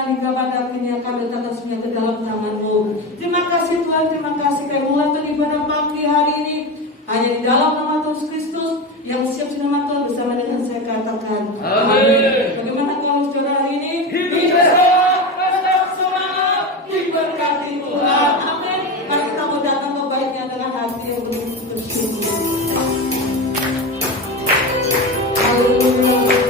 Tuhan, hingga pada akhirnya kami letakkan semuanya ke dalam tangan-Mu. Terima kasih Tuhan, terima kasih kami mulai ibadah pagi hari ini hanya di dalam nama Tuhan Kristus yang siap nama Tuhan bersama dengan saya katakan. Amin. Bagaimana kalau saudara hari ini? Semangat, diberkati Tuhan. Amin. Mari kita mau datang ke baiknya dengan hati yang begitu bersungguh. Haleluya.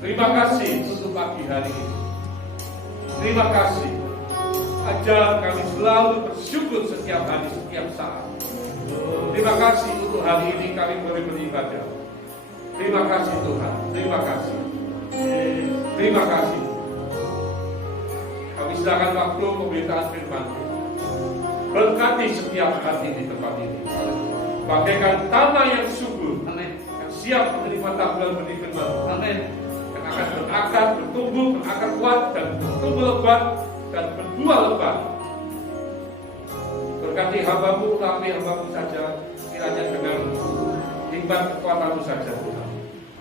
Terima kasih untuk pagi hari ini. Terima kasih. Ajar kami selalu bersyukur setiap hari, setiap saat. Terima kasih untuk hari ini kami boleh beribadah. Terima kasih Tuhan. Terima kasih. Terima kasih. Kami serahkan waktu pemberitaan firman. Berkati setiap hati di tempat ini. Bagaikan tanah yang subur, yang siap menerima tabungan benih firman. Yang akan berakar, bertumbuh, berakar kuat, dan bertumbuh lebat, dan berbuah lebat. Berkati hamba-Mu, urapi hamba-Mu saja, kiranya dengan hikmat kekuatan-Mu saja Tuhan.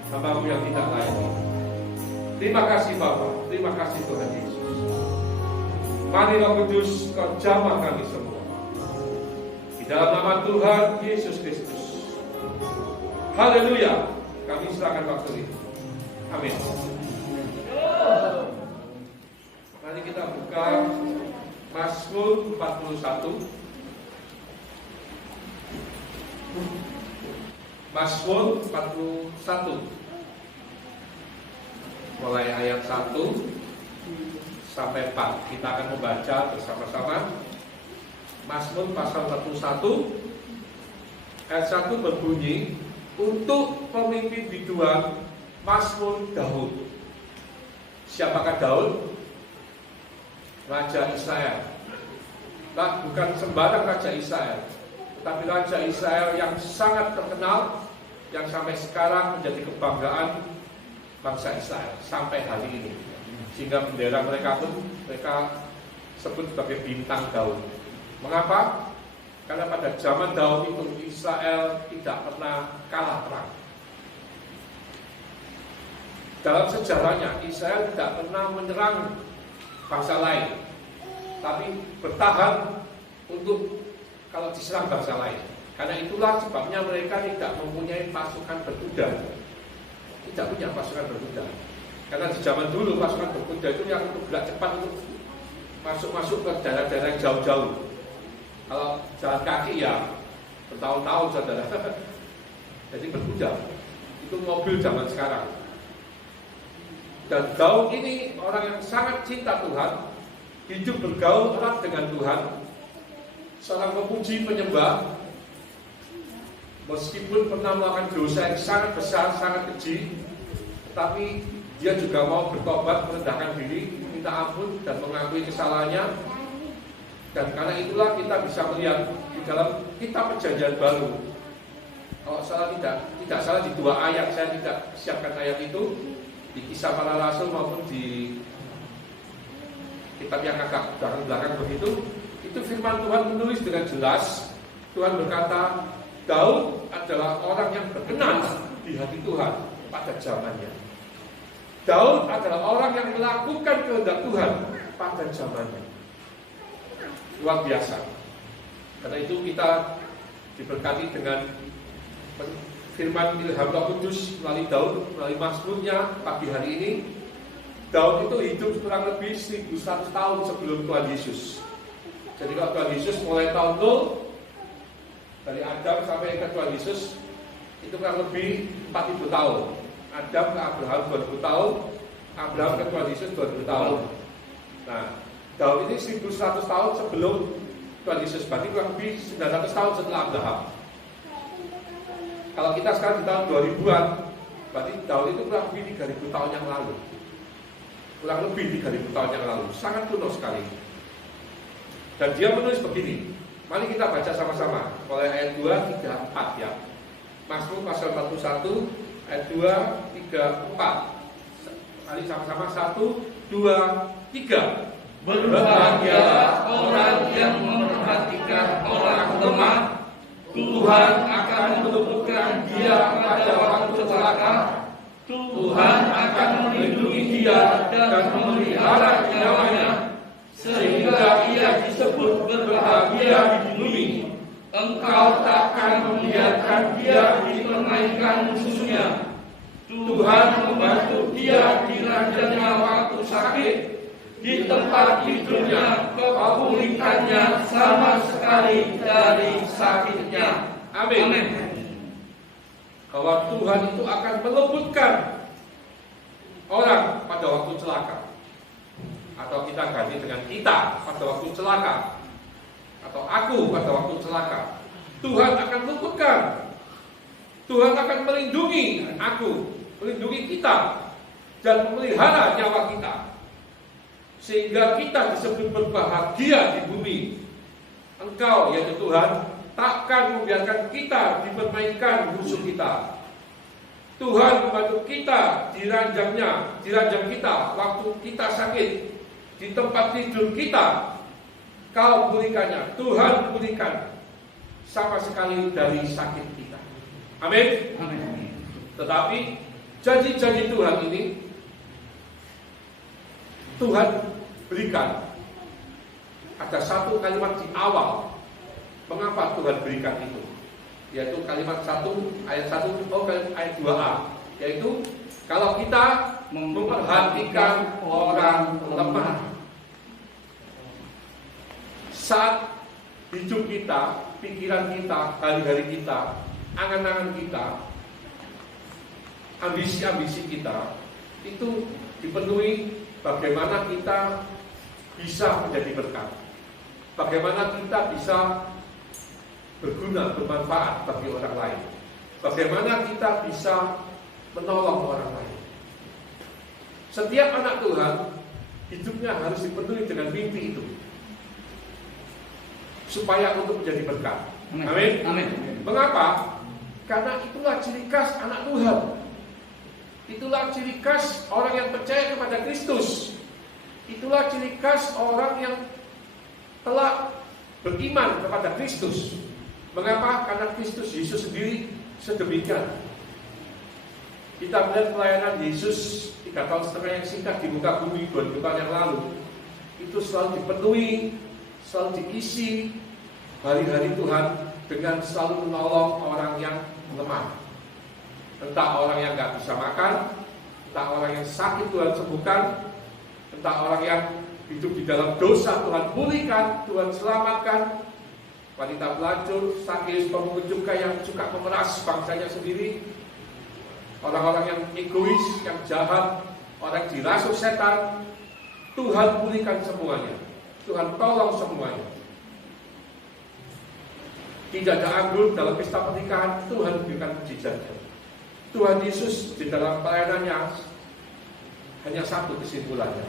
Hamba-Mu yang tidak layak. Terima kasih Bapa, terima kasih Tuhan Yesus. Mari Roh Kudus, Kau jamah kami semua. Di dalam nama Tuhan Yesus Kristus. Haleluya. Kami serahkan waktu ini. Amin. Mari kita buka Mazmur 41. Mazmur 41. Mulai ayat 1 sampai 4. Kita akan membaca bersama-sama. Mazmur pasal 41 ayat 1 berbunyi, untuk pemimpin biduan Mazmur Daud. Siapakah Daud? Raja Israel. Nah, bukan sembarang Raja Israel, tetapi Raja Israel yang sangat terkenal, yang sampai sekarang menjadi kebanggaan bangsa Israel sampai hari ini. Sehingga bendera mereka pun mereka sebut sebagai bintang Daud. Mengapa? Karena pada zaman Daud itu Israel tidak pernah kalah perang. Dalam sejarahnya Israel tidak pernah menyerang bangsa lain, tapi bertahan untuk kalau diserang bangsa lain. Karena itulah sebabnya mereka tidak mempunyai pasukan berkuda. Tidak punya pasukan berkuda. Karena di zaman dulu pasukan berkuda itu yang untuk gerak cepat untuk masuk ke daerah-daerah yang jauh-jauh. Kalau jalan kaki ya bertahun-tahun saudara. Jadi berkuda. Itu mobil zaman sekarang. Dan Daud ini orang yang sangat cinta Tuhan, hidup bergaul erat dengan Tuhan, seorang pemuji penyembah. Meskipun pernah melakukan dosa yang sangat besar, sangat keji, tetapi dia juga mau bertobat, merendahkan diri, minta ampun dan mengakui kesalahannya. Dan karena itulah kita bisa melihat di dalam kitab Perjanjian Baru. Kalau salah tidak salah di 2 ayat, saya tidak siapkan ayat itu, di Kisah Para Rasul maupun di kitab yang agak belakang-belakang begitu, itu firman Tuhan menulis dengan jelas. Tuhan berkata, Daud adalah orang yang berkenan di hati Tuhan pada zamannya. Daud adalah orang yang melakukan kehendak Tuhan pada zamannya. Luar biasa. Karena itu kita diberkati dengan firman ilham Roh Kudus melalui Daud, melalui Mazmurnya pagi hari ini. Daud itu hidup kurang lebih 1100 tahun sebelum Tuhan Yesus. Jadi kalau Tuhan Yesus mulai tahun 0, dari Adam sampai ke Tuhan Yesus itu kurang lebih 4000 tahun. Adam ke Abraham 2000 tahun, Abraham ke Tuhan Yesus 2000 tahun. Nah, Daud ini 1100 tahun sebelum Tuhan Yesus, berarti kurang lebih 900 tahun setelah Abraham. Kalau kita sekarang di tahun 2000-an, berarti Daud itu kurang lebih 3000 tahun yang lalu. Kurang lebih 3000 tahun yang lalu, sangat kuno sekali. Dan dia menulis begini. Mari kita baca sama-sama mulai ayat 2, 3, 4 ya. Mazmur pasal 41 ayat 2, 3, 4. Mari sama-sama 1, 2, 3. Berbahagia orang yang memperhatikan orang lemah. Tuhan akan menumbuhkan dia pada waktu celaka. Tuhan akan melindungi dia dan memelihara nyawanya, sehingga ia disebut berbahagia di bumi. Engkau takkan membiarkan dia dipermainkan musuhnya. Tuhan membantu dia di ranjangnya waktu sakit. Di tempat tidurnya kau pulihkannya sama sekali dari sakitnya. Amin. Bahwa Tuhan itu akan melembutkan orang pada waktu celaka. Atau kita ganti dengan kita pada waktu celaka. Atau aku pada waktu celaka. Tuhan akan luputkan. Tuhan akan melindungi aku, melindungi kita, dan memelihara nyawa kita. Sehingga kita disebut berbahagia di bumi. Engkau, yaitu Tuhan, takkan membiarkan kita dipermainkan musuh kita. Tuhan membantu kita di ranjang kita waktu kita sakit, di tempat tidur kita. Kau pulihkannya, Tuhan pulihkan sama sekali dari sakit kita. Amin. Amin. Tetapi janji-janji Tuhan ini Tuhan berikan. Ada satu kalimat di awal. Mengapa Tuhan berikan itu? Yaitu kalimat 1 ayat 1 ayat 2a. Yaitu kalau kita memperhatikan orang lemah. Saat hidup kita, pikiran kita, hari-hari kita, angan-angan kita, ambisi-ambisi kita itu dipenuhi bagaimana kita bisa menjadi berkat, bagaimana kita bisa berguna, bermanfaat bagi orang lain, bagaimana kita bisa menolong orang lain. Setiap anak Tuhan hidupnya harus dipenuhi dengan mimpi itu, supaya untuk menjadi berkat. Amin. Amin. Mengapa? Karena itulah ciri khas anak Tuhan. Itulah ciri khas orang yang percaya kepada Kristus. Itulah ciri khas orang yang telah beriman kepada Kristus. Mengapa? Karena Kristus Yesus sendiri sedemikian. Kita melihat pelayanan Yesus 3,5 tahun yang singkat di muka bumi 2000 tahun yang lalu, itu selalu dipenuhi, selalu diisi hari-hari Tuhan dengan selalu menolong orang yang lemah. Entah orang yang gak bisa makan, entah orang yang sakit Tuhan sembuhkan, entah orang yang hidup di dalam dosa Tuhan pulihkan, Tuhan selamatkan. Wanita pelacur, Sakeus, pemungut cukai yang suka memeras bangsanya sendiri, orang-orang yang egois, yang jahat, orang yang dirasuk setan, Tuhan pulihkan semuanya. Tuhan tolong semuanya. Tidak ada anggur dalam pesta pernikahan, Tuhan berikan mujizatnya. Tuhan Yesus di dalam pelayanannya hanya satu kesimpulannya: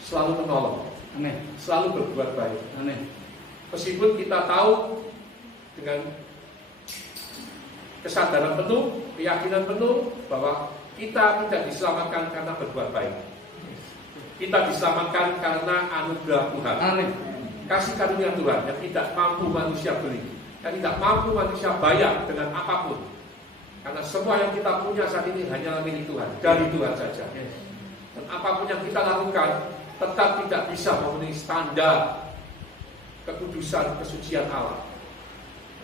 selalu menolong, Amin. selalu berbuat baik. Amin. Meskipun kita tahu dengan kesadaran penuh, keyakinan penuh bahwa kita tidak diselamatkan karena berbuat baik. Kita diselamatkan karena anugerah Tuhan. Amin. Kasih karunia Tuhan yang tidak mampu manusia beli, yang tidak mampu manusia bayar dengan apapun. Karena semua yang kita punya saat ini hanyalah milik Tuhan, dari Tuhan saja. Dan apapun yang kita lakukan tetap tidak bisa memenuhi standar kekudusan, kesucian Allah.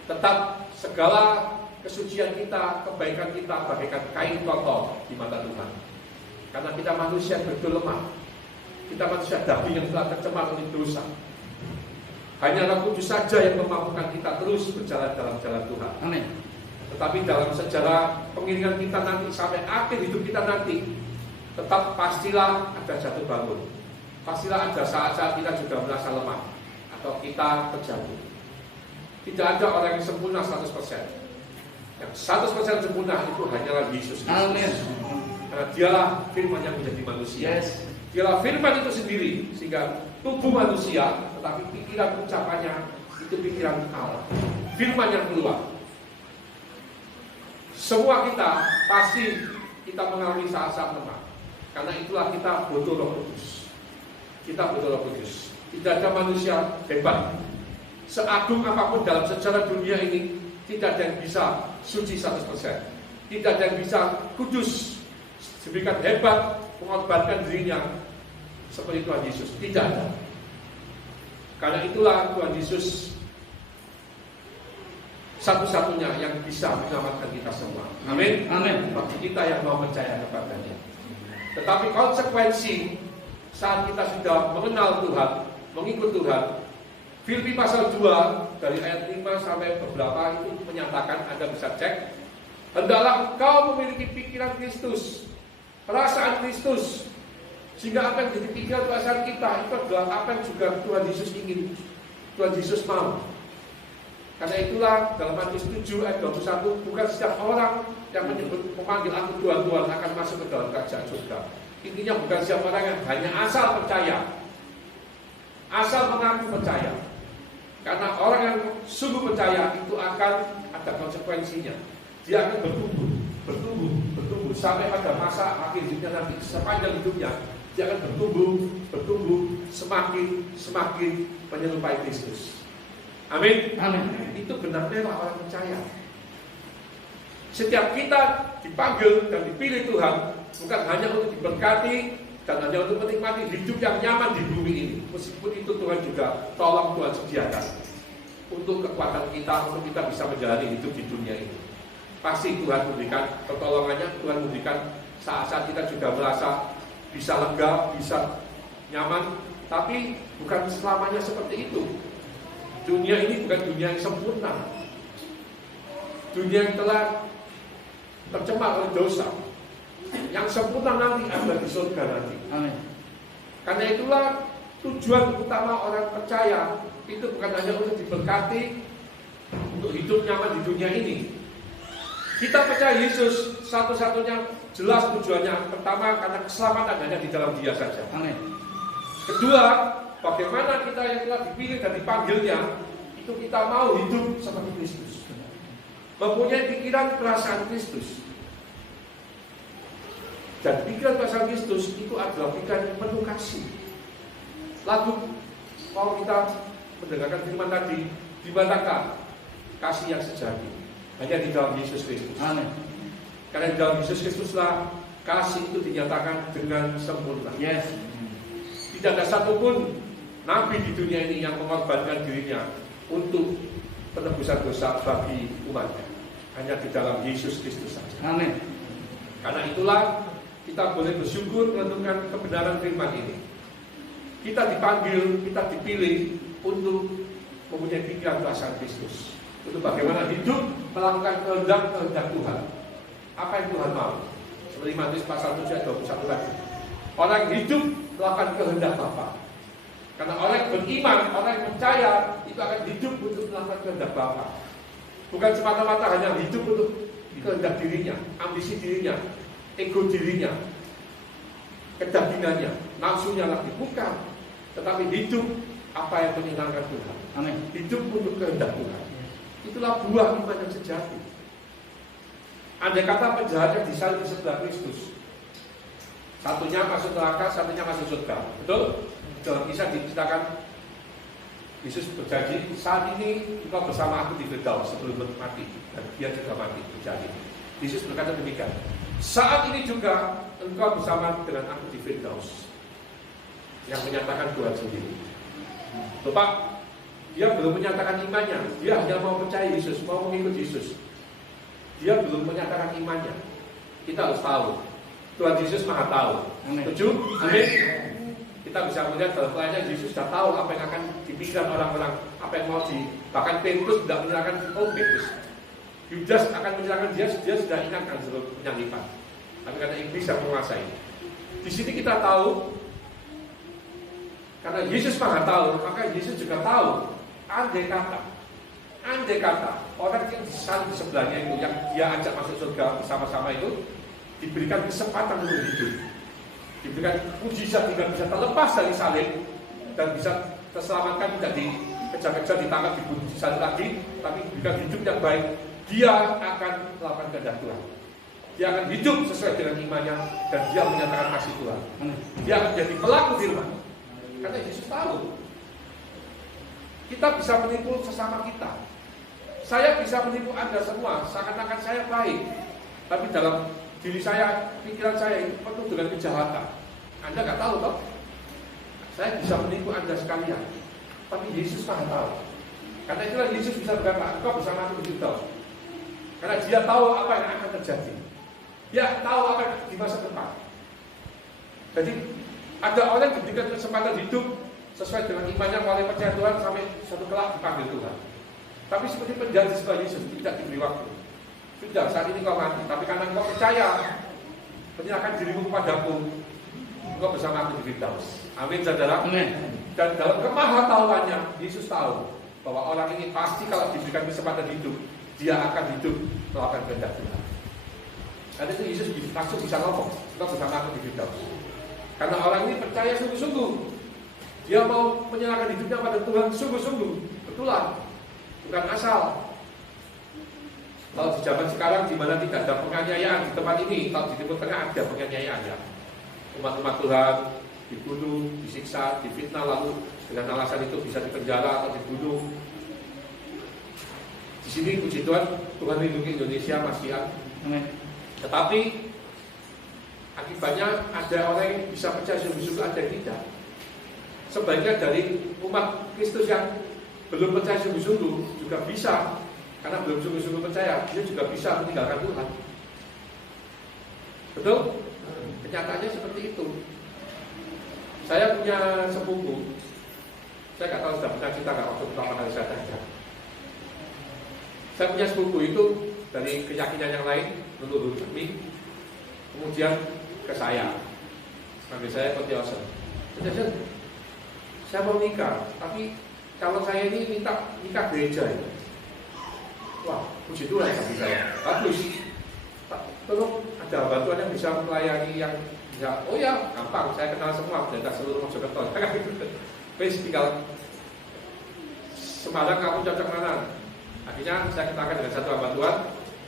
Tetap segala kesucian kita, kebaikan kita bagaikan kain kotor di mata Tuhan. Karena kita manusia betul lemah. Kita manusia daging yang telah tercemar oleh dosa. Hanya Roh Kudus saja yang memampukan kita terus berjalan dalam jalan Tuhan. Amin. Tetapi dalam sejarah pengiringan kita nanti sampai akhir hidup kita nanti, tetap pastilah ada jatuh bangun. Pastilah ada saat-saat kita juga merasa lemah atau kita terjatuh. Tidak ada orang yang sempurna 100%. Yang 100% sempurna itu hanyalah Yesus Kristus. Amin. Karena dialah firman yang menjadi manusia. Yes. Dialah firman itu sendiri, sehingga tubuh manusia, tetapi pikiran ucapannya itu pikiran Allah. Firman yang keluar. Semua kita pasti kita mengalami saat-saat lemah. Karena itulah kita butuh Roh Kudus. Kita butuh Roh Kudus. Tidak ada manusia hebat seagung apapun dalam sejarah dunia ini. Tidak ada yang bisa suci 100%. Tidak ada yang bisa kudus, demikian hebat, mengorbankan dirinya seperti Tuhan Yesus. Tidak ada. Karena itulah Tuhan Yesus satu-satunya yang bisa menyelamatkan kita semua. Amin. Amin. Bagi kita yang mau percaya kepadanya. Tetapi konsekuensi saat kita sudah mengenal Tuhan, mengikut Tuhan, Filipi pasal 2 dari ayat 5 sampai beberapa itu menyatakan, Anda bisa cek, hendaklah engkau memiliki pikiran Kristus, perasaan Kristus. Sehingga apa yang jadi pikiran perasaan kita itu adalah apa yang juga Tuhan Yesus ingin, Tuhan Yesus mau. Karena itulah dalam Matius 7 ayat 21, bukan setiap orang yang memanggil aku Tuhan, Tuhan akan masuk ke dalam kerajaan surga. Intinya bukan siapa orang yang hanya asal percaya, asal mengaku percaya. Karena orang yang sungguh percaya itu akan ada konsekuensinya. Dia akan bertumbuh sampai pada masa akhir hidupnya nanti. Sepanjang hidupnya dia akan bertumbuh semakin menyerupai Kristus. Amin. Amin. Itu benar memang orang percaya. Setiap kita dipanggil dan dipilih Tuhan bukan hanya untuk diberkati dan hanya untuk menikmati hidup yang nyaman di bumi ini. Meskipun itu Tuhan juga tolong Tuhan sediakan untuk kekuatan kita, untuk kita bisa menjalani hidup di dunia ini. Pasti Tuhan memberikan pertolongannya, Tuhan memberikan saat-saat kita juga merasa bisa lega, bisa nyaman. Tapi bukan selamanya seperti itu. Dunia ini bukan dunia yang sempurna. Dunia yang telah tercemar oleh dosa. Yang sempurna nanti ada di surga nanti. Amin. Karena itulah tujuan utama orang percaya itu bukan hanya untuk diberkati, untuk hidup nyaman di dunia ini. Kita percaya Yesus satu-satunya jelas tujuannya. Pertama karena keselamatan hanya di dalam Dia saja. Amin. Kedua, bagaimana kita yang telah dipilih dan dipanggilnya itu kita mau hidup seperti Kristus, mempunyai pikiran perasaan Kristus. Dan pikiran perasaan Kristus itu adalah pikiran yang penuh kasih. Lagu kalau kita mendengarkan firman tadi, dimanakan kasih yang sejati? Hanya di dalam Yesus Kristus. Amin. Karena di dalam Yesus Kristuslah kasih itu dinyatakan dengan sempurna. Yes. Tidak ada satupun nabi di dunia ini yang mengorbankan dirinya untuk penebusan dosa bagi umatnya. Hanya di dalam Yesus Kristus saja. Amin. Karena itulah kita boleh bersyukur menentukan kebenaran firman ini. Kita dipanggil, kita dipilih untuk mempunyai pikiran perasaan Kristus. Untuk bagaimana hidup melakukan kehendak Tuhan. Apa yang Tuhan mau? Seperti Matius pasal 7 ayat 21 tadi. Orang yang hidup melakukan kehendak Bapa. Karena orang yang beriman, orang yang percaya itu akan hidup untuk melakukan kehendak Bapa. Bukan semata-mata hanya hidup untuk kehendak dirinya, ambisi dirinya, ego dirinya, kedagingannya, nafsunya lagi. Bukan. Tetapi hidup apa yang menyenangkan Tuhan. Amin. Hidup untuk kehendak Tuhan. Itulah buah iman yang sejati. Andai kata penjahatnya disalib di sebelah Kristus, satunya masuk neraka, satunya masuk surga. Betul? Dalam kisah diceritakan Yesus berjanji, saat ini engkau bersama aku di Firdaus sebelum mati. Dan dia juga mati, berjanji. Yesus berkata demikian, saat ini juga engkau bersama dengan aku di Firdaus. Yang menyatakan Tuhan sendiri. Bapak, dia belum menyatakan imannya. Dia hanya mau percaya Yesus, mau mengikut Yesus. Dia belum menyatakan imannya. Kita harus tahu Tuhan Yesus Maha tahu. Setuju? Amin. Kita bisa melihat dalam pelayanan Yesus sudah tahu apa yang akan dipikirkan orang-orang, apa yang mau bahkan Petrus tidak menyerahkan Petrus. Yudas akan menyerahkan dia sudah ingatkan sebelum penyaliban. Tapi karena iblis yang menguasai. Di sini kita tahu karena Yesus Maha tahu, maka Yesus juga tahu. Andai kata orang yang disalib di sebelahnya itu, yang dia ajak masuk surga bersama-sama itu, diberikan kesempatan untuk hidup, diberikan mujizat tidak bisa terlepas dari salib dan bisa terselamatkan, tidak dikejar-kejar, ditangkap, dibunuh di salib lagi, tapi diberikan hidup yang baik. Dia akan melakukan kehendak Tuhan. Dia akan hidup sesuai dengan imannya dan dia menyatakan kasih Tuhan. Dia akan jadi pelaku firman. Karena Yesus tahu kita bisa menipu sesama kita. Saya bisa menipu Anda semua, seakan-akan saya baik, tapi dalam diri saya, pikiran saya itu penuh dengan kejahatan. Anda nggak tahu toh? Saya bisa menipu Anda sekalian, tapi Yesus Maha tahu. Karena itulah Yesus bisa berkata, engkau bersama aku di Firdaus. Karena dia tahu apa yang akan terjadi. Dia tahu apa yang di masa depan. Jadi ada orang yang diberikan kesempatan hidup sesuai dengan imannya, mulai percaya Tuhan sampai suatu kelak dipanggil Tuhan. Tapi seperti penjahat di sebelah Yesus tidak diberi waktu. Sudah, saat ini kau mati, tapi karena kau percaya menyerahkan dirimu kepadaku, engkau bersama aku di Firdaus. Amin, saudara. Amin. Dan dalam kemahatauannya, Yesus tahu bahwa orang ini pasti kalau diberikan kesempatan hidup, dia akan hidup melakukan kehendak Tuhan. Karena itu Yesus langsung bisa ngomong, engkau bersama aku di Firdaus. Karena orang ini percaya sungguh-sungguh, dia mau menyerahkan hidupnya pada Tuhan sungguh-sungguh, betulan, bukan asal. Kalau di zaman sekarang di mana tidak ada penganiayaan di tempat ini, kalau di Timur Tengah ada penganiayaan ya. Umat-umat Tuhan dibunuh, disiksa, difitnah, lalu dengan alasan itu bisa dipenjara atau dibunuh. Di sini puji Tuhan, Tuhan lindungi Indonesia masih ada. Tetapi akibatnya ada orang yang bisa percaya sungguh-sungguh, ada yang tidak. Sebaiknya dari umat Kristus yang belum percaya sungguh-sungguh juga bisa, karena belum sungguh-sungguh percaya, dia juga bisa meninggalkan Tuhan. Betul? Kenyataannya seperti itu. Saya punya sepupu, saya nggak tahu sudah pernah cerita nggak waktu pertama kali saya tanya. Saya punya sepupu itu dari keyakinan yang lain, menurut kami, kemudian ke saya, panggil saya Kotiasen. Saya mau nikah, tapi kalau saya ini minta nikah gereja ya. Wah, puji Tuhan bagi saya. Bagus. Tolong ada bantuan yang bisa melayani yang bisa. Oh ya, gampang. Saya kenal semua pendeta seluruh Mojokerto. Wes tinggal Semarang, kamu cocok mana? Akhirnya saya katakan dengan satu hamba Tuhan,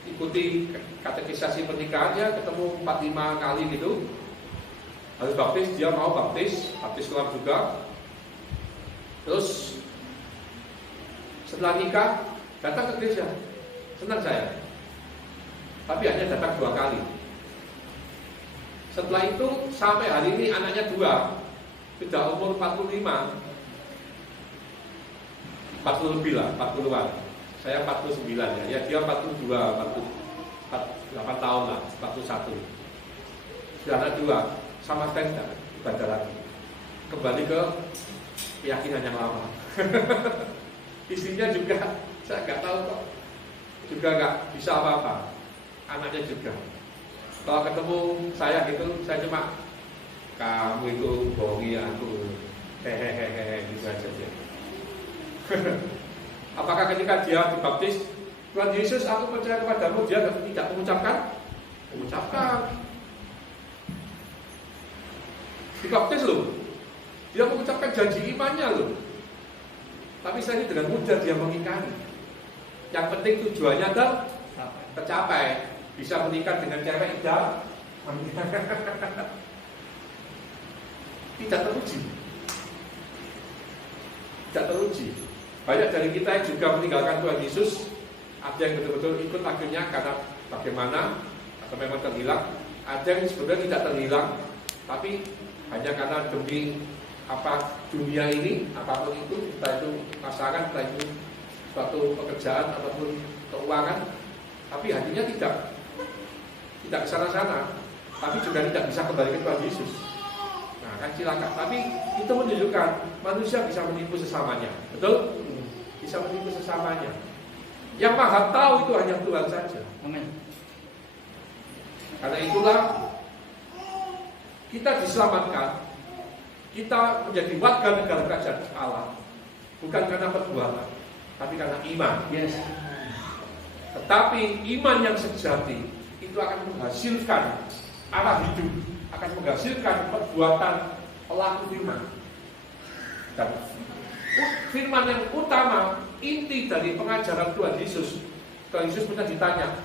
ikuti katekisasi pernikahannya, ketemu 4-5 kali gitu. Harus baptis, dia mau baptis kolam juga. Terus setelah nikah datang ke gereja, senang saya. Tapi hanya datang 2 kali. Setelah itu sampai hari ini anaknya 2, sudah umur 45, 40 lebih lah, 40-an. Saya 49 ya, dia 42, 8 tahun lah, 41. Sudah anak 2, sama sekali tidak ibadah lagi. Kembali ke keyakinan yang lama. Istrinya juga saya nggak tahu kok, juga nggak bisa apa-apa. Anaknya juga. Kalau ketemu saya gitu, saya cuma kamu itu bohongi aku, hehehe gitu aja. Apakah ketika dia dibaptis, Tuhan Yesus aku percaya kepadamu, dia tidak mengucapkan? Mengucapkan. Dibaptis loh, dia mengucapkan janji imannya loh. Tapi saya ini dengan mudah dia mengingkari. Yang penting tujuannya adalah tercapai, bisa menikah dengan cewek idaman. Tidak teruji. Tidak teruji. Banyak dari kita yang juga meninggalkan Tuhan Yesus. Ada yang betul-betul ikut akhirnya karena bagaimana, atau memang terhilang. Ada yang sebenarnya tidak terhilang, tapi hanya karena demi dunia ini, apapun itu, entah itu pasangan, entah itu suatu pekerjaan ataupun keuangan, tapi hatinya tidak ke sana-sana, tapi juga tidak bisa kembali ke Tuhan Yesus. Nah, kan cilaka. Tapi itu menunjukkan manusia bisa menipu sesamanya, betul? Bisa menipu sesamanya. Yang maha tahu itu hanya Tuhan saja. Amin. Karena itulah kita diselamatkan, kita menjadi warga negara kerajaan Allah, bukan karena perbuatan, tapi karena iman. Yes. Tetapi iman yang sejati itu akan menghasilkan arah hidup, akan menghasilkan perbuatan pelaku firman. Dan firman yang utama, inti dari pengajaran Tuhan Yesus. Tuhan Yesus pernah ditanya,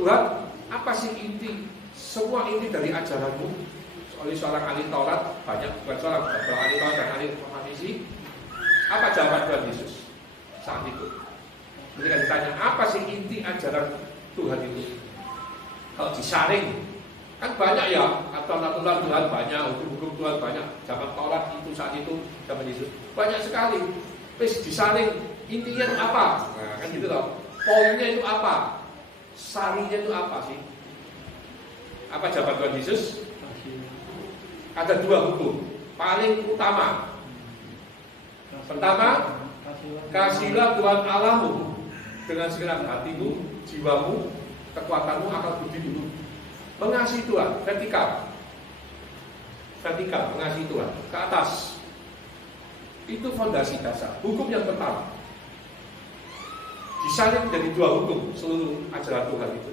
Tuhan, apa sih inti, semua inti dari ajaranmu? Oleh seorang ahli Taurat, bukan seorang ahli Taurat dan ahli Farisi. Apa jawaban Tuhan Yesus saat itu? Ketika ditanya, apa sih inti ajaran Tuhan itu? Kalau disaring, kan banyak ya, aturan-aturan Tuhan banyak, hukum-hukum Tuhan banyak. Zaman Taurat itu saat itu, zaman Yesus banyak sekali. Terus disaring, intinya itu apa? Nah, kan gitu loh. Poinnya itu apa? Sarinya itu apa sih? Apa jawaban Tuhan Yesus? Ada 2 hukum paling utama. Pertama, kasihlah Tuhan Allahmu dengan segenap hatimu, jiwamu, kekuatanmu, akal budimu. mengasihi Tuhan, vertikal, mengasihi Tuhan, ke atas. Itu fondasi dasar. Hukum yang pertama disalin menjadi dua hukum seluruh ajaran Tuhan itu.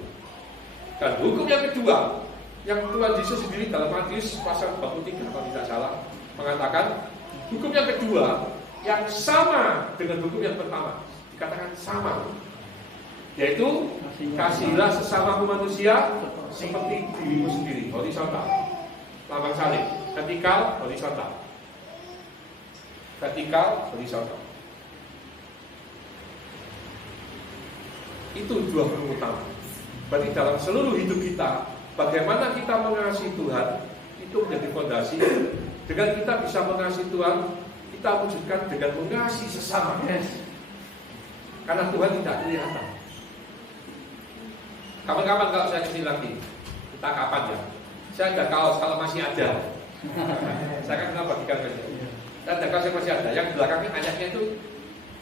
Dan hukum yang kedua, yang Tuhan Yesus sendiri dalam Matius pasal 23 kalau tidak salah mengatakan, hukum yang kedua yang sama dengan hukum yang pertama, dikatakan sama, yaitu kasihilah sesama manusia seperti dirimu sendiri. Horizontal, lambang salib, vertikal, horizontal, horizontal. Itu dua hukum utama. Berarti dalam seluruh hidup kita, bagaimana kita mengasihi Tuhan itu menjadi fondasi. Dengan kita bisa mengasihi Tuhan, kita wujudkan dengan mengasihi sesama. Karena Tuhan tidak kelihatan. Kapan-kapan kalau saya kesini lagi, kita kapan ya? Saya ada kaos kalau masih ada. Saya akan bagikan saja. Dan ada kaos yang masih ada. Yang belakangnya ayatnya itu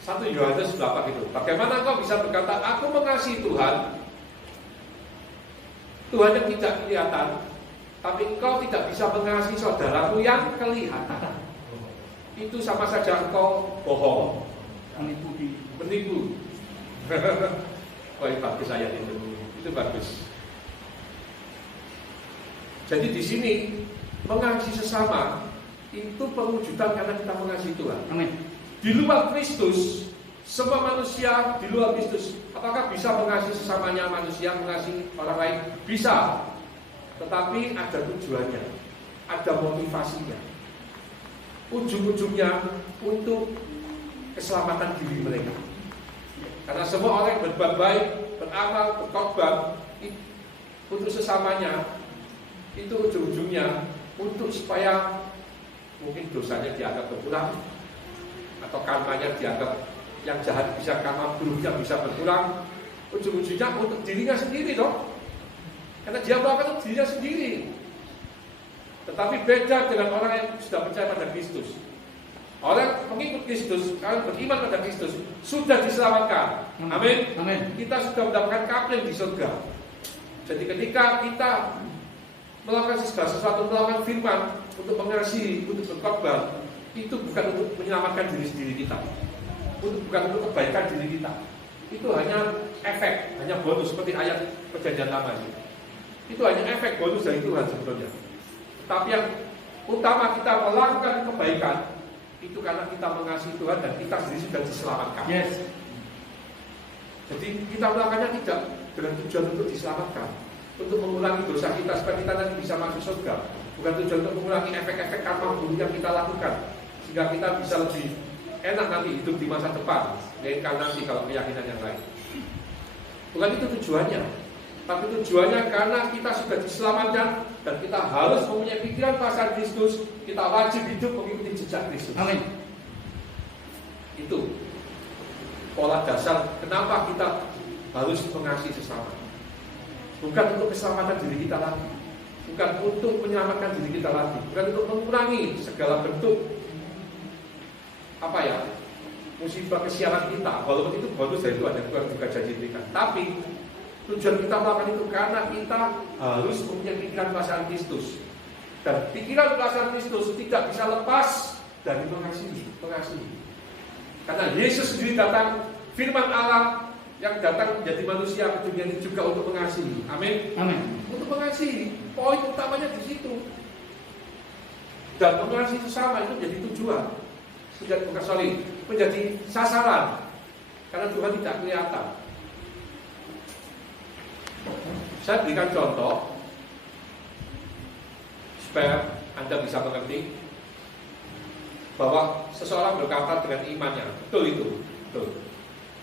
1 Yohanes 8 gitu. Bagaimana kau bisa berkata, aku mengasihi Tuhan, Tuhan yang tidak kelihatan, tapi engkau tidak bisa mengasihi saudaramu yang kelihatan. Itu sama saja engkau bohong, menipu. Wah, bagus ayat itu bagus. Jadi di sini mengasihi sesama itu perwujudan karena kita mengasihi Tuhan. Amin. Di luar Kristus, semua manusia di luar Kristus, apakah bisa mengasihi sesamanya manusia, mengasihi orang lain? Bisa. Tetapi ada tujuannya, ada motivasinya. Ujung-ujungnya untuk keselamatan diri mereka. Karena semua orang yang berbuat baik, beramal, berkorban untuk sesamanya, itu ujung-ujungnya untuk supaya mungkin dosanya dianggap berkurang, atau karmanya dianggap yang jahat bisa, karma buruknya bisa berkurang. Ujung-ujungnya untuk dirinya sendiri dong, karena dia melakukan untuk dirinya sendiri. Tetapi beda dengan orang yang sudah percaya pada Kristus. Orang mengikut Kristus, orang beriman pada Kristus sudah diselamatkan. Amin. Amin. Kita sudah mendapatkan kapling di surga. Jadi ketika kita melakukan segala sesuatu, melakukan firman, untuk mengasihi, untuk berkorban, itu bukan untuk menyelamatkan diri sendiri kita, bukan untuk kebaikan diri kita. Itu hanya efek, hanya bonus, seperti ayat Perjanjian Lama itu. Itu hanya efek bonus dari Tuhan sebetulnya. Tapi yang utama kita melakukan kebaikan itu karena kita mengasihi Tuhan dan kita sendiri sudah diselamatkan. Yes. Jadi kita melakukannya tidak dengan tujuan untuk diselamatkan, untuk mengurangi dosa kita supaya kita nanti bisa masuk surga. Bukan tujuan untuk mengurangi efek-efek karma buruk yang kita lakukan, sehingga kita bisa lebih enak nanti hidup di masa depan, reinkarnasi kalau keyakinan yang lain. Bukan itu tujuannya. Tapi tujuannya karena kita sudah diselamatkan dan kita harus mempunyai pikiran perasaan Kristus, kita wajib hidup mengikuti jejak Kristus. Amin. Itu pola dasar kenapa kita harus mengasihi sesama. Bukan untuk keselamatan diri kita lagi, bukan untuk menyelamatkan diri kita lagi, bukan untuk mengurangi segala bentuk musibah kesialan kita. Walaupun itu bonus dari Tuhan, dan Tuhan juga janji berikan. Tapi tujuan kita melakukan itu karena kita harus mempunyai pikiran perasaan Kristus. Dan pikiran perasaan Kristus tidak bisa lepas dari mengasihi. Karena Yesus sendiri datang, firman Allah yang datang menjadi manusia ke dunia ini juga untuk mengasihi. Amin. Amin. Untuk mengasihi, poin utamanya di situ. Dan mengasihi sesama itu menjadi tujuan, menjadi sasaran. Karena Tuhan tidak kelihatan. Saya berikan contoh supaya Anda bisa mengerti bahwa seseorang berkata dengan imannya, betul itu, betul.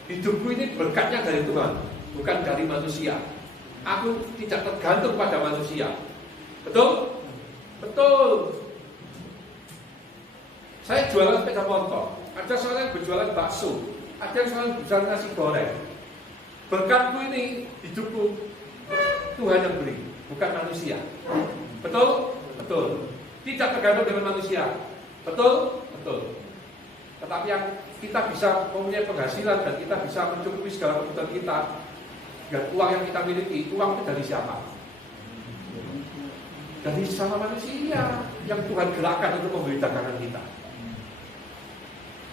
Hidupku ini berkatnya dari Tuhan, bukan dari manusia. Aku tidak tergantung pada manusia. Betul? Betul. Saya jualan sepeda motor, ada seorang yang berjualan bakso, ada yang berjualan nasi goreng. Berkatku ini, hidupku, Tuhan yang beri, bukan manusia. Betul? Betul. Tidak tergantung dengan manusia. Betul? Betul. Tetapi yang kita bisa mempunyai penghasilan dan kita bisa mencukupi segala kebutuhan kita dengan uang yang kita miliki, uang itu dari siapa? dari sesama manusia yang Tuhan gerakkan untuk memberitakan kita.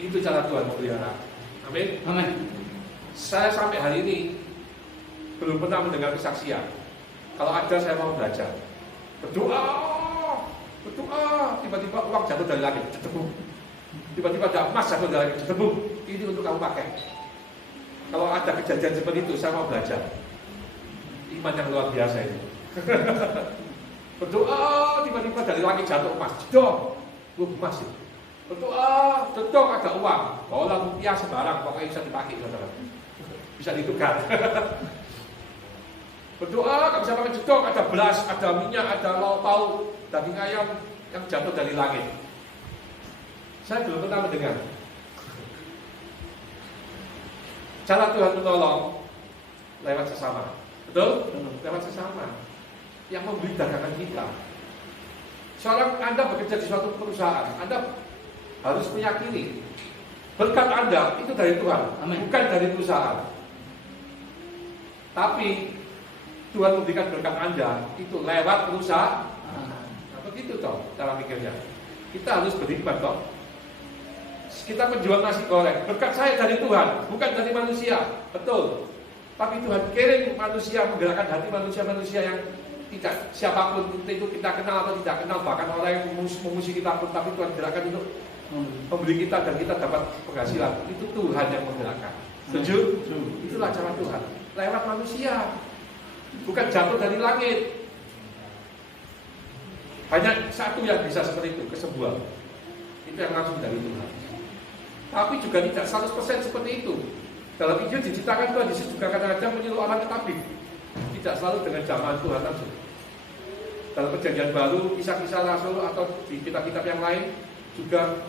Itu cara Tuhan memelihara. Amin. Amin. Saya sampai hari ini belum pernah mendengar kesaksian. Kalau ada, saya mau belajar. Berdoa, tiba-tiba uang jatuh dari langit, cedebuk. Tiba-tiba ada emas jatuh dari langit, cedebuk. Ini untuk kamu pakai. Kalau ada kejadian seperti itu, saya mau belajar. Iman yang luar biasa itu. Berdoa, tiba-tiba dari langit jatuh emas, jedok. Emas itu. Berdoa, jedok ada uang. Bola rupiah sembarang, pokoknya bisa dipakai, saudara. Bisa ditukar. Berdoa, nggak bisa pakai jedok, ada beras, ada minyak, ada lauk pauk, daging ayam yang jatuh dari langit. Saya belum pernah mendengar. Cara Tuhan menolong lewat sesama. Betul? Lewat sesama yang memberi dagangan kita. Seorang Anda bekerja di suatu perusahaan, Anda harus meyakini berkat Anda itu dari Tuhan. Amin. Bukan dari perusahaan. Tapi Tuhan memberikan berkat Anda itu lewat perusahaan. Nah, begitu toh cara pikirnya. Kita harus berhikmat toh. Kita menjual nasi goreng, berkat saya dari Tuhan, bukan dari manusia. Betul. Tapi Tuhan kirim manusia, menggerakkan hati manusia-manusia yang tidak, siapapun itu kita kenal atau tidak kenal, bahkan orang yang memusuhi kita pun, tapi Tuhan gerakkan untuk memberi kita dan kita dapat penghasilan. Itu Tuhan yang menggerakkan. Setuju? Itulah cara Tuhan. Lewat manusia, bukan jatuh dari langit. Hanya satu yang bisa seperti itu, kesembuhan. Itu yang langsung dari Tuhan. Tapi juga tidak 100% seperti itu. Dalam Injil diceritakan Tuhan Yesus juga kadang-kadang menyuruh orang ke tabib. Tidak selalu dengan jamahan Tuhan langsung. Dalam Perjanjian Baru, kisah-kisah Rasul atau di kitab-kitab yang lain juga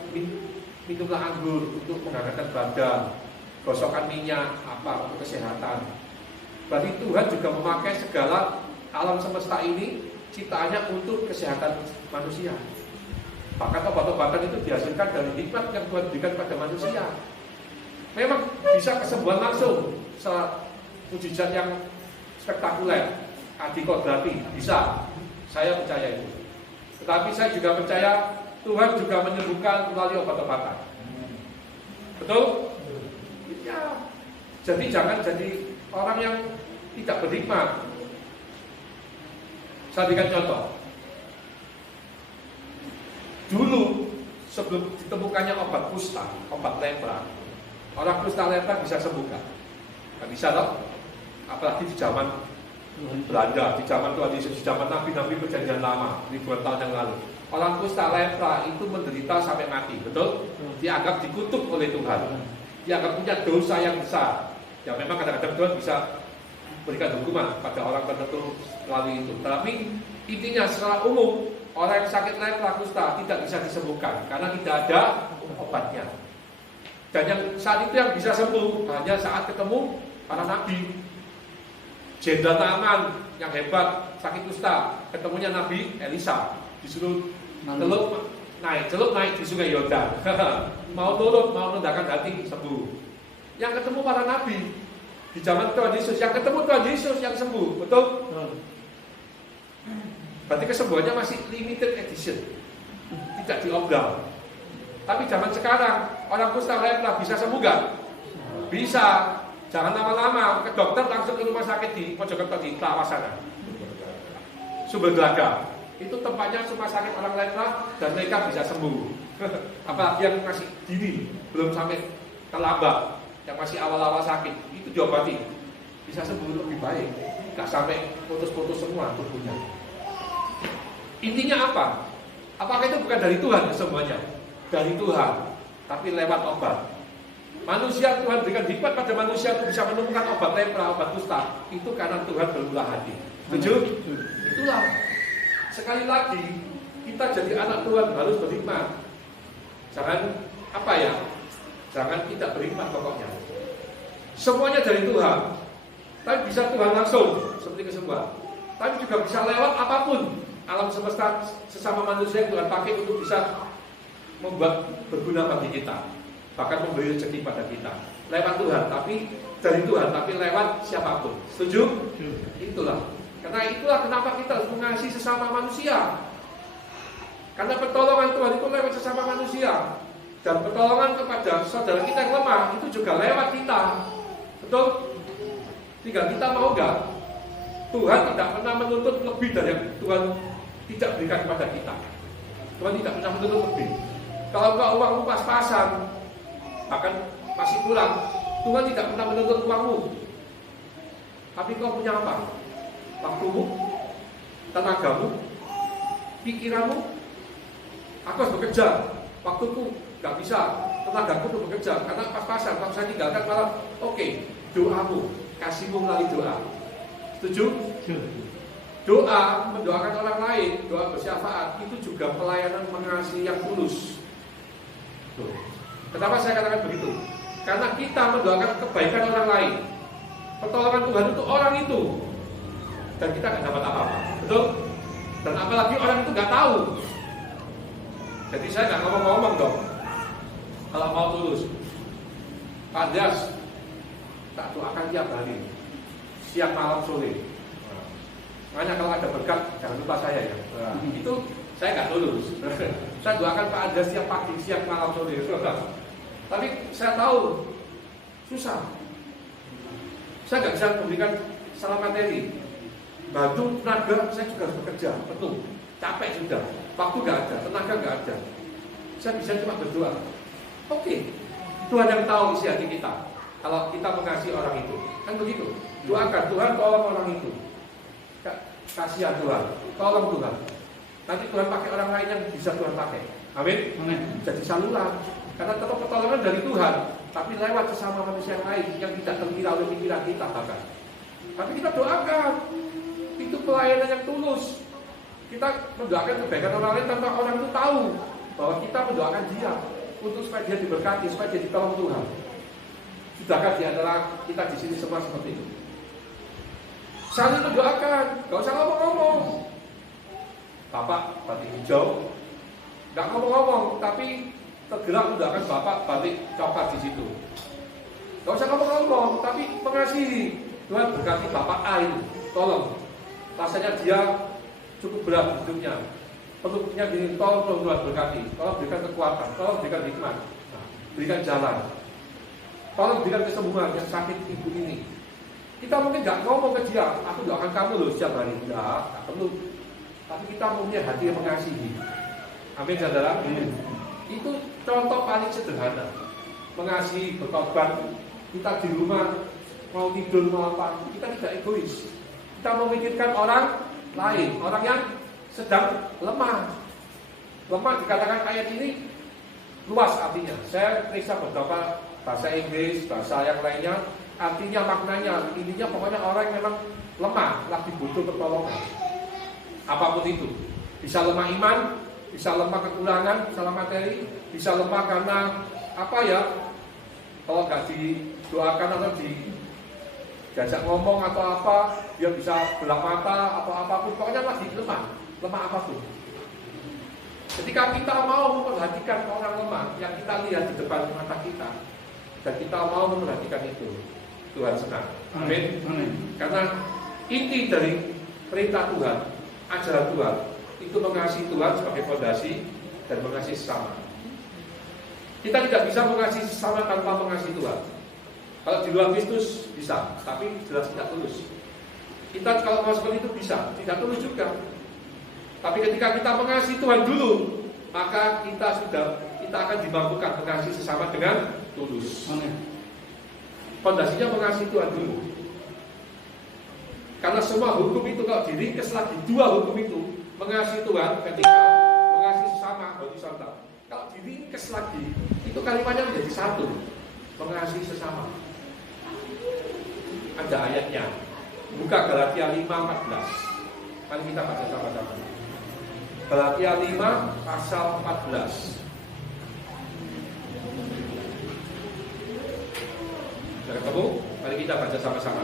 minumlah anggur untuk menghangatkan badan, gosokkan minyak apa untuk kesehatan. Berarti Tuhan juga memakai segala alam semesta ini ciptaannya untuk kesehatan manusia. Bahkan obat-obatan itu dihasilkan dari nikmat yang Tuhan berikan pada manusia. Memang bisa kesembuhan langsung, mujizat yang spektakuler, adikodrati, bisa. Saya percaya itu. Tetapi saya juga percaya Tuhan juga menyembuhkan melalui obat-obatan. Betul? Ya. Jadi jangan jadi orang yang tidak berhikmat. Saya berikan contoh. Dulu sebelum ditemukannya obat kusta, obat lepra, orang kusta lepra bisa sembuhkan? Nggak bisa loh. Apalagi di zaman Belanda, di zaman Tuhan Yesus, di zaman Nabi-Nabi Perjanjian Lama, ribuan tahun yang lalu. Orang kusta lepra itu menderita sampai mati, betul? Dianggap dikutuk oleh Tuhan. Dianggap punya dosa yang besar. Ya memang kadang-kadang Tuhan bisa berikan hukuman pada orang tertentu melalui itu. Tapi intinya secara umum, orang yang sakit lepra kusta tidak bisa disembuhkan karena tidak ada obatnya. Dan yang saat itu yang bisa sembuh hanya saat ketemu para nabi. Jenderal Naaman yang hebat sakit kusta, ketemunya Nabi Elisa, disuruh celup naik di sungai Yordan. Mau turut, mau menundakkan hati, sembuh. Yang ketemu para nabi di zaman Tuhan Yesus, yang ketemu Tuhan Yesus yang sembuh, betul? Berarti kesembuhannya masih limited edition, tidak diobral. Tapi zaman sekarang orang kusta lepra bisa sembuh gak? Bisa. Jangan lama-lama ke dokter, langsung ke rumah sakit di Mojokerto di Telawas sana. Sumber Gelaga. Itu tempatnya rumah sakit orang lepra dan mereka bisa sembuh. Apalagi yang masih dini, belum sampai terlambat, yang masih awal-awal sakit, itu diobati. Bisa sembuh lebih baik. Gak sampai putus-putus semua tubuhnya. Intinya apa? Apakah itu bukan dari Tuhan semuanya? Dari Tuhan, tapi lewat obat. Manusia, Tuhan berikan hikmat pada manusia untuk bisa menemukan obat lepra, obat kusta. Itu karena Tuhan bermurah hati. Setuju? Itulah. Sekali lagi, kita jadi anak Tuhan harus berhikmat. Jangan jangan tidak berhikmat pokoknya. Semuanya dari Tuhan. Tapi bisa Tuhan langsung seperti kesembuhan. Tapi juga bisa lewat apapun alam semesta sesama manusia yang Tuhan pakai untuk bisa membuat berguna bagi kita. Bahkan memberi rezeki pada kita lewat Tuhan, tapi dari Tuhan, tapi lewat siapapun. Setuju? Itulah Karena itulah kenapa kita harus mengasihi sesama manusia. Karena pertolongan Tuhan itu lewat sesama manusia. Dan pertolongan kepada saudara kita yang lemah itu juga lewat kita. Betul? Tinggal kita mau enggak? Tuhan tidak pernah menuntut lebih dari yang Tuhan tidak berikan kepada kita. Tuhan tidak pernah menuntut lebih. Kalau enggak uangmu pas-pasan, bahkan masih kurang, Tuhan tidak pernah menuntut uangmu. Tapi kau punya apa? Waktumu, tenagamu, pikiranmu. Aku harus bekerja, waktuku nggak bisa, tenagaku untuk bekerja. Karena pas-pasan, kalau saya tinggalkan malah, oke, doamu, kasihmu melalui doa. Setuju? Doa, mendoakan orang lain, doa bersyafaat, itu juga pelayanan mengasihi yang tulus. Tuh. Kenapa saya katakan begitu? Karena kita mendoakan kebaikan orang lain. Pertolongan Tuhan untuk orang itu. Dan kita nggak dapat apa-apa. Betul? Dan apalagi orang itu nggak tahu. Jadi saya nggak ngomong-ngomong dong. Kalau mau tulus, Pak Andreas, tak doakan tiap hari, siang malam sore. Makanya kalau ada berkat, jangan lupa saya ya. Itu saya nggak tulus. Saya doakan Pak Andreas siang pagi, siang malam sore. Tapi saya tahu susah. Saya nggak bisa memberikan salam materi. Bantu tenaga, saya juga harus bekerja penuh. Capek sudah, waktu nggak ada, tenaga nggak ada. Saya bisa cuma berdoa. Oke, Tuhan yang tahu isi hati kita. Kalau kita mengasihi orang itu, kan begitu. Doakan Tuhan, tolong orang itu. Kasihan Tuhan, tolong Tuhan. Nanti Tuhan pakai orang lain yang bisa Tuhan pakai. Amin. Jadi saluran. Karena tetap pertolongan dari Tuhan, tapi lewat sesama manusia yang lain yang tidak terkira oleh pikiran kita bahkan. Tapi kita doakan. Itu pelayanan yang tulus. Kita mendoakan kebaikan orang lain tanpa orang itu tahu bahwa kita mendoakan dia untuk supaya dia diberkati, supaya dia ditolong Tuhan. Sudahkah di antara kita di sini semua seperti itu? Saling mendoakan, gak usah ngomong-ngomong. Bapak batik hijau, gak ngomong-ngomong, tapi tergerak mendoakan Bapak batik coklat di situ. Gak usah ngomong-ngomong, tapi mengasihi. Tuhan berkati Bapak A itu, tolong. Rasanya dia cukup berat hidupnya, perutnya gini, tolong Tuhan berkati, tolong berikan kekuatan, tolong berikan hikmat, berikan jalan, tolong berikan kesembuhan yang sakit ibu ini. Kita mungkin nggak ngomong ke dia, aku doakan kamu loh setiap hari, nggak perlu. Tapi kita punya hati yang mengasihi. Amin saudara. Itu contoh paling sederhana, mengasihi, berkorban. Kita di rumah mau tidur mau apa, kita tidak egois. Kita memikirkan orang lain, orang yang sedang lemah. Lemah dikatakan ayat ini luas artinya. Saya periksa beberapa bahasa Inggris, bahasa yang lainnya, artinya maknanya, intinya pokoknya orang yang memang lemah, lagi butuh pertolongan. Apapun itu, bisa lemah iman, bisa lemah kekurangan, salah materi, bisa lemah karena apa ya? Kalau nggak didoakan atau diajak ngomong atau apa, dia bisa gelap mata atau apapun, pokoknya lagi lemah apapun. Ketika kita mau memperhatikan orang lemah yang kita lihat di depan mata kita, dan kita mau memperhatikan itu, Tuhan senang. Amin. Karena inti dari perintah Tuhan, ajaran Tuhan, itu mengasihi Tuhan sebagai fondasi dan mengasihi sesama. Kita tidak bisa mengasihi sesama tanpa mengasihi Tuhan. Kalau di luar Kristus bisa, tapi jelas tidak tulus. Kita kalau mau seperti itu bisa, tidak tulus juga. Tapi ketika kita mengasihi Tuhan dulu, maka kita akan dimampukan mengasihi sesama dengan tulus. Fondasinya mengasihi Tuhan dulu. Karena semua hukum itu kalau diringkas lagi, dua hukum itu, mengasihi Tuhan ketika mengasihi sesama horizontal. Kalau diringkas lagi, itu kalimatnya menjadi satu, mengasihi sesama. Ada ayatnya. Buka Galatia 5:14. Mari kita baca sama-sama. Galatia 5 pasal 14. Sudah ketemu? Mari kita baca sama-sama.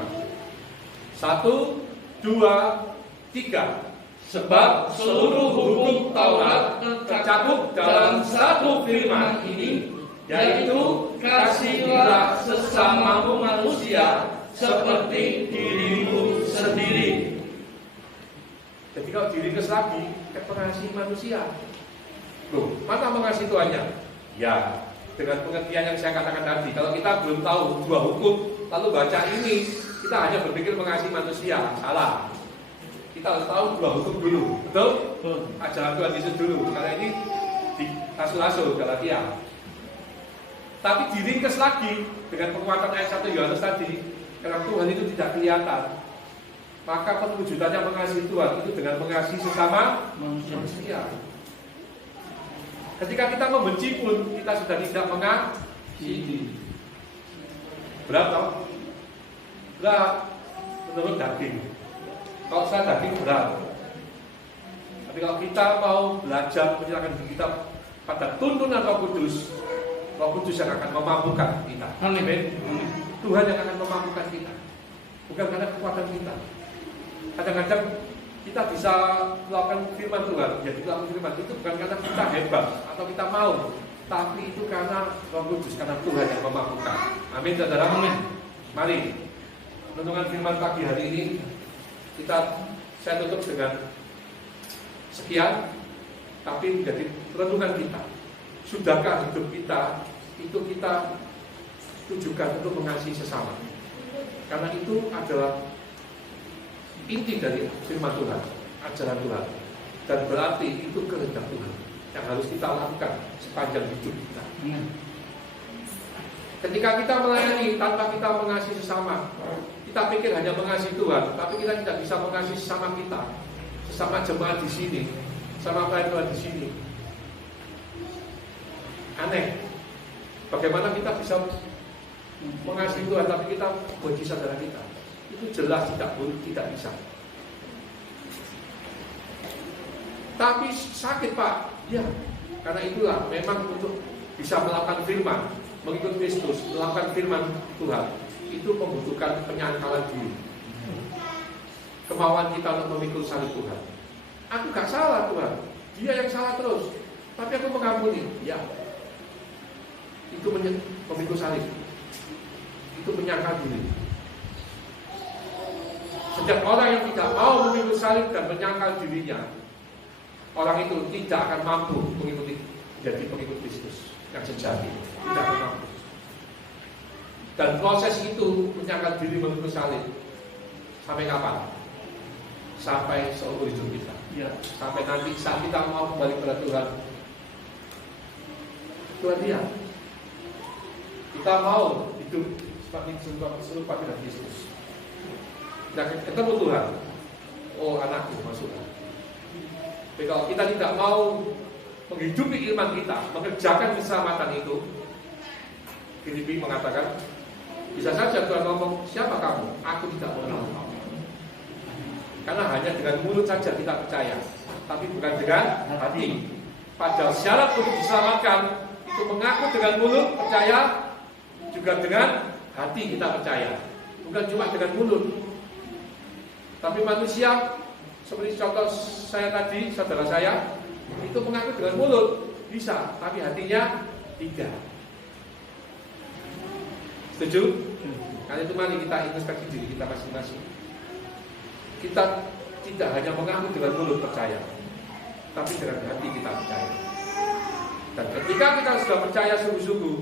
1, 2, 3. Sebab seluruh hukum Taurat tercakup dalam satu firman ini, yaitu kasihilah sesamamu manusia seperti dirimu sendiri. Jadi kalau diringkes lagi, mengasihi manusia. Loh, mana mengasihi Tuhannya? Ya, dengan pengertian yang saya katakan tadi. Kalau kita belum tahu dua hukum, lalu baca ini, kita hanya berpikir mengasihi manusia. Salah. Kita harus tahu dua hukum dulu. Betul? Ajaran Tuhan Yesus dulu. Karena ini di rasul-rasul Galatia. Tapi diringkes lagi dengan penguatan ayat 1 Yohanes tadi, karena Tuhan itu tidak kelihatan. Maka perwujudannya mengasihi Tuhan itu dengan mengasihi sesama manusia. Ketika kita membenci pun kita sudah tidak mengasihi. Berat toh? Berat menurut daging. Kalau saya daging berat. Tapi kalau kita mau belajar menyerahkan diri kita pada tuntunan Roh Kudus yang akan memampukan kita. Amin. Tuhan yang akan memampukan kita, bukan karena kekuatan kita. Kadang-kadang kita bisa melakukan firman Tuhan, jadi melakukan firman itu bukan karena kita hebat atau kita mau, tapi itu karena Roh Kudus, karena Tuhan yang memampukan. Amin, saudara. Amin. Mari renungan firman pagi hari ini saya tutup dengan sekian, tapi menjadi renungan kita. Sudahkah hidup kita itu kita tujukan untuk mengasihi sesama? Karena itu adalah inti dari firman Tuhan, ajaran Tuhan, dan berarti itu kehendak Tuhan yang harus kita lakukan sepanjang hidup kita. Ketika kita melayani tanpa kita mengasihi sesama, kita pikir hanya mengasihi Tuhan, tapi kita tidak bisa mengasihi sesama kita, sesama jemaat di sini, sama pelayan Tuhan di sini. Aneh. Bagaimana kita bisa mengasihi Tuhan tapi kita benci saudara kita? Itu jelas tidak bisa. Tapi sakit, Pak. Ya, karena itulah memang untuk bisa melakukan firman, mengikut Kristus, melakukan firman Tuhan, itu membutuhkan penyangkalan diri. Kemauan kita untuk memikul salib Tuhan. Aku gak salah Tuhan, dia yang salah terus, tapi aku mengampuni. Ya, itu memikul salib, itu menyangkal diri. Setiap orang yang tidak mau memikul salib dan menyangkal dirinya, orang itu tidak akan mampu mengikuti menjadi pengikut Kristus yang sejati. Tidak akan mampu. Dan proses itu menyangkal diri memikul salib sampai kapan? Sampai seumur hidup kita. Ya. Sampai nanti saat kita mau kembali kepada Tuhan. Tuhan lihat, kita mau hidup serupa dengan Kristus. Kita ketemu Tuhan. Oh, anakku masuklah. Tapi kalau kita tidak mau menghidupi iman kita, mengerjakan keselamatan itu, Filipi mengatakan, bisa saja Tuhan ngomong, siapa kamu? Aku tidak mengenal kamu. Karena hanya dengan mulut saja kita percaya, tapi bukan dengan hati. Padahal syarat untuk diselamatkan itu mengaku dengan mulut percaya, juga dengan hati kita percaya. Bukan cuma dengan mulut. Tapi manusia seperti contoh saya tadi, saudara saya, itu mengaku dengan mulut bisa, tapi hatinya tidak. Setuju? Karena itu mari kita introspeksi diri kita masing-masing. Kita tidak hanya mengaku dengan mulut percaya, tapi dengan hati kita percaya. Dan ketika kita sudah percaya sungguh-sungguh,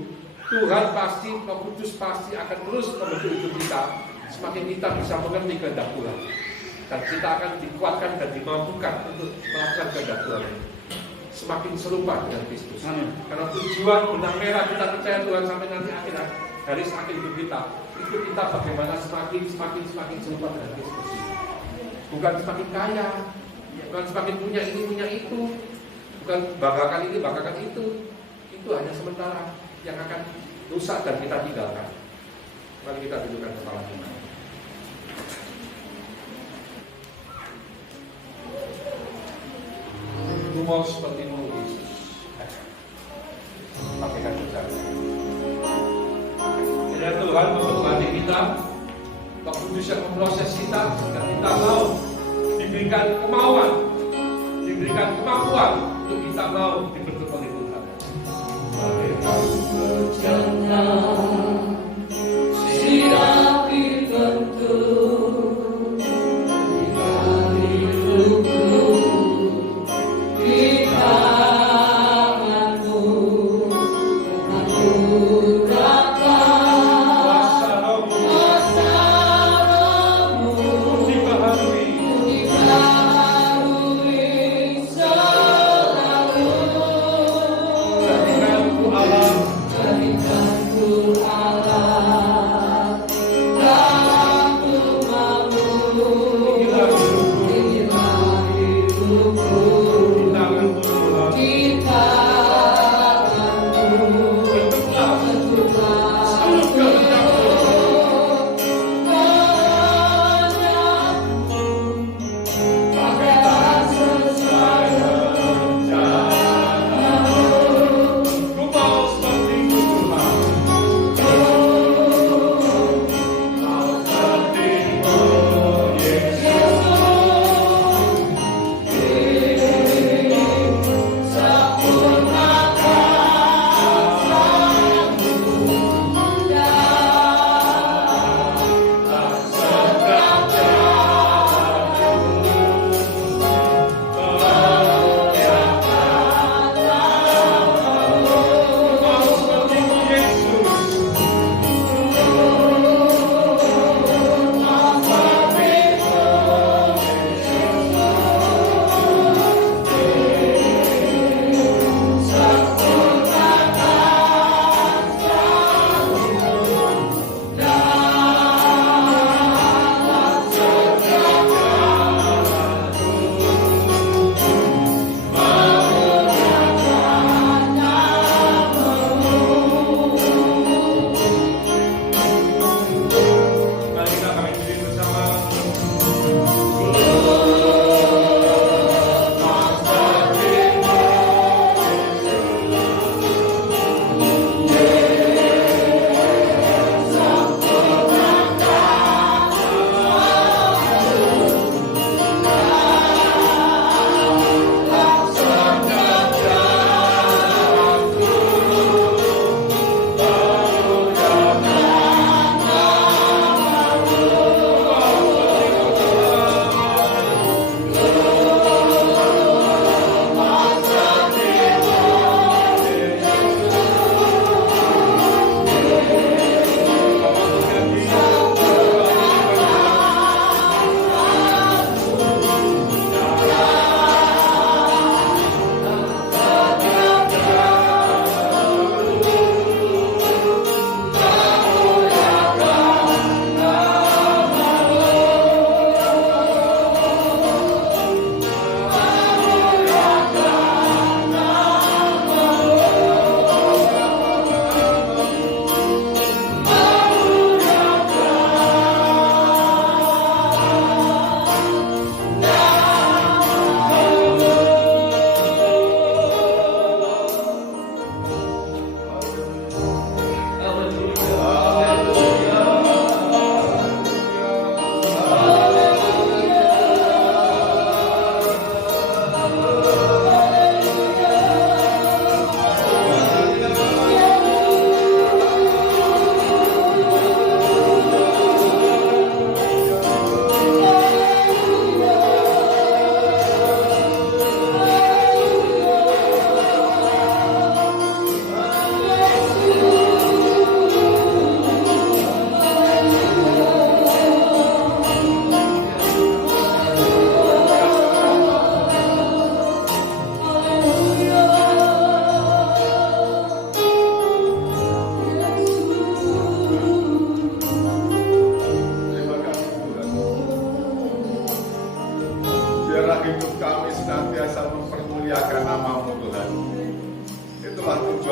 Tuhan pasti, Roh Kudus pasti akan terus membentuk hidup kita. Semakin kita bisa mengerti kehendak Tuhan, dan kita akan dikuatkan dan dimampukan untuk melakukan kehendak Tuhan. Semakin serupa dengan Kristus. Karena tujuan benang merah kita percaya Tuhan sampai nanti garis akhir hidup kita, itu kita bagaimana semakin serupa dengan Kristus. Bukan semakin kaya, bukan semakin punya ini punya itu, bukan banggakan ini banggakan itu hanya sementara yang akan rusak dan kita tinggalkan. Mari kita dudukkan kepala kita. Aku mau seperti Yesus. Pakai kaki saya. Jadi Tuhan memberkati kita, Roh Kudus yang memproses kita, dan kita mau diberikan kemauan, diberikan kemampuan untuk kita mau dibentuk oleh Tuhan. Mari kita berjalan, siap dibentuk, kita dibentuk.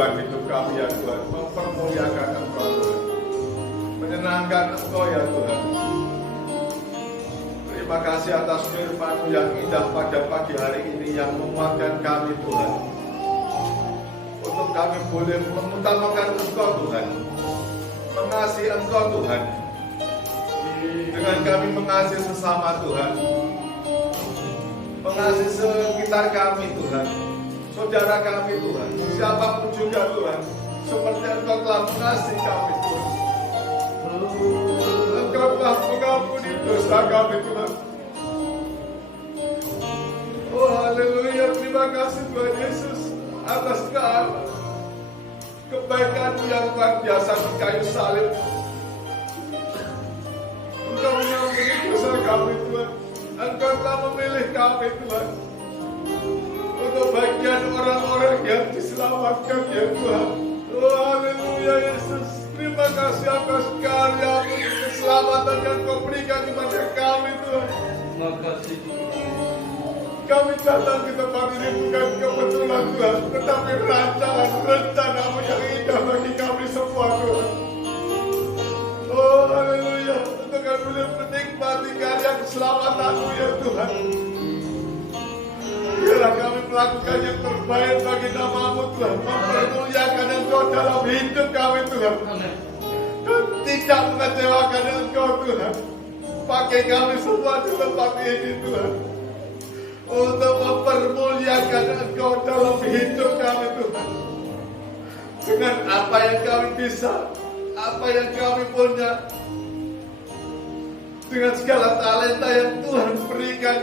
Tuhan hidup kami ya Tuhan, mempermuliakan Engkau Tuhan, menyenangkan Engkau ya Tuhan. Terima kasih atas firman-Mu yang indah pada pagi hari ini yang menguatkan kami Tuhan, untuk kami boleh mengutamakan Engkau Tuhan, mengasihi Engkau Tuhan, dengan kami mengasihi sesama Tuhan, mengasihi sekitar kami Tuhan, saudara kami Tuhan, siapapun juga Tuhan, seperti Engkau telah mengasihi kami Tuhan. Engkau telah mengampuni dosa kami Tuhan. Oh haleluya, terima kasih Tuhan Yesus atas kebaikan-Mu yang luar biasa di kayu salib. Engkau mengampuni dosa kami Tuhan. Engkau telah memilih kami Tuhan untuk bagian orang-orang yang diselamatkan ya Tuhan. Oh haleluya Yesus, terima kasih atas karya-Mu, keselamatan yang Kau berikan kepada kami Tuhan. Terima kasih. Kami datang ke tempat ini bukan kebetulan Tuhan, tetapi rancangan rencana-Mu yang indah bagi kami semua Tuhan. Oh haleluya, untuk kami boleh menikmati karya keselamatan-Mu ya Tuhan. Biarlah kami melakukan yang terbaik bagi nama-Mu Tuhan, mempermuliakan Engkau dalam hidup kami Tuhan, dan tidak mengecewakan Engkau Tuhan. Pakai kami semua di tempat ini Tuhan, untuk mempermuliakan Engkau dalam hidup kami Tuhan, dengan apa yang kami bisa, apa yang kami punya, dengan segala talenta yang Tuhan berikan.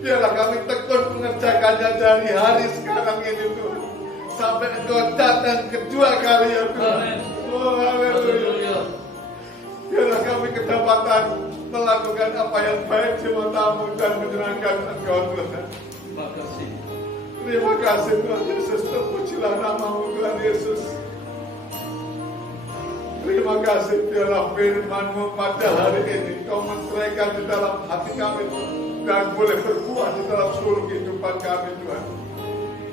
Biarlah kami tekun mengerjakannya dari hari sekarang ini Tuhan, sampai Engkau datang kedua kali ya Tuhan. Oh haleluya. Biarlah kami kedapatan melakukan apa yang baik di mata-Mu dan menyenangkan Engkau Tuhan. Terima kasih. Terima kasih Tuhan Yesus, terpujilah nama-Mu Tuhan Yesus. Terima kasih, biarlah firman-Mu pada hari ini Kau menceraikan di dalam hati kami Tuhan, dan boleh berbuah di dalam seluruh kehidupan kami Tuhan.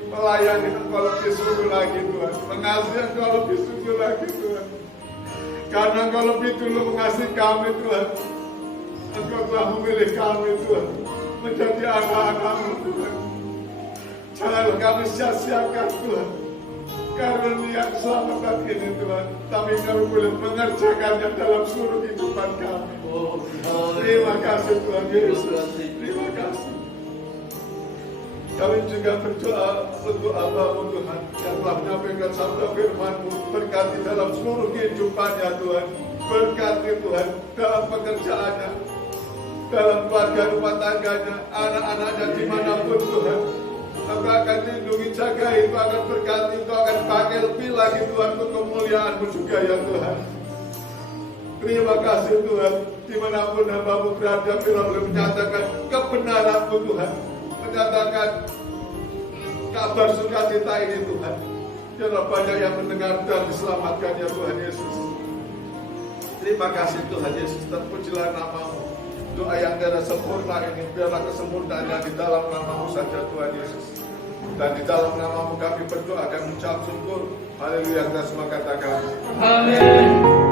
Melayani Engkau lebih sungguh lagi Tuhan, mengasihi Engkau lebih sungguh lagi Tuhan, karena Engkau lebih dulu mengasihi kami Tuhan. Engkau telah memilih kami Tuhan menjadi anak-anak-Mu Tuhan. Janganlah kami sia-siakan Tuhan karunia keselamatan ini Tuhan, tapi kami boleh mengerjakannya dalam seluruh kehidupan kami. Terima kasih Tuhan Yesus, terima kasih. Kami juga berdoa untuk hamba-Mu Tuhan yang telah menyampaikan sabda firman-Mu, berkati dalam seluruh kehidupannya Tuhan, berkati Tuhan dalam pekerjaannya, dalam keluarga rumah tangganya, anak-anaknya dimanapun Tuhan. Engkau akan lindungi, jaga itu, akan berkati itu, akan pakai lebih lagi Tuhan untuk kemuliaan-Mu juga ya Tuhan. Terima kasih Tuhan, dimanapun hamba-Mu berada, bila boleh menyatakan kebenaran-Mu Tuhan, menyatakan kabar sukacita ini Tuhan. Biarlah banyak yang mendengar dan diselamatkan ya Tuhan Yesus. Terima kasih Tuhan Yesus, terpujilah nama-Mu. Doa yang tidak sempurna ini, biarlah kesempurnaannya di dalam nama-Mu saja Tuhan Yesus. Dan di dalam nama-Mu kami berdoa dan mengucap syukur. Haleluya, kita semua katakan. Amin.